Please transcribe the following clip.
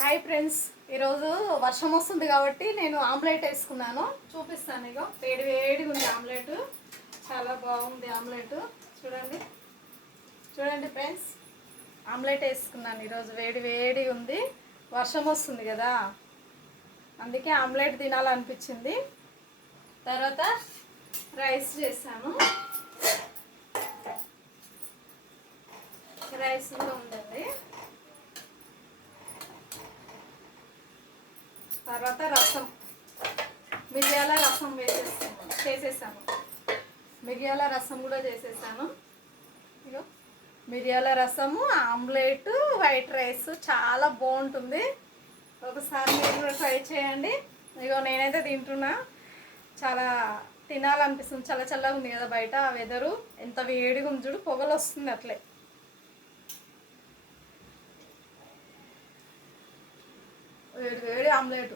Hi friends, ఈరోజు వర్షం వస్తుంది కాబట్టి నేను ఆమ్లెట్ వేసుకున్నాను. చూపిస్తాను. ఇగో వేడి వేడిగా ఉంది ఆమ్లెట్. చాలా బాగుంది ఆమ్లెట్. చూడండి చూడండి ఫ్రెండ్స్, ఆమ్లెట్ వేసుకున్నాను ఈరోజు. వేడి వేడిగా ఉంది, వర్షం వస్తుంది కదా, అందుకే ఆమ్లెట్ తినాలనిపించింది. తర్వాత రైస్ చేశాను. రైస్ కూడా ఉందండి. తర్వాత రసం, మిరియాల రసం చేసేసాను. మిరియాల రసం కూడా చేసేసాను. ఇగో మిరియాల రసము, ఆమ్లెట్, వైట్ రైస్ చాలా బాగుంటుంది. ఒకసారి మీరు కూడా ట్రై చేయండి. ఇగో నేనైతే తింటున్నా. చాలా తినాలనిపిస్తుంది. చల్ల చల్లగా ఉంది కదా బయట, ఆ వెదరు ఎంత వేడిగా ఉంది చూడు, పొగలు వస్తుంది అట్లే. వేడి వేడి ఆమ్లెట్.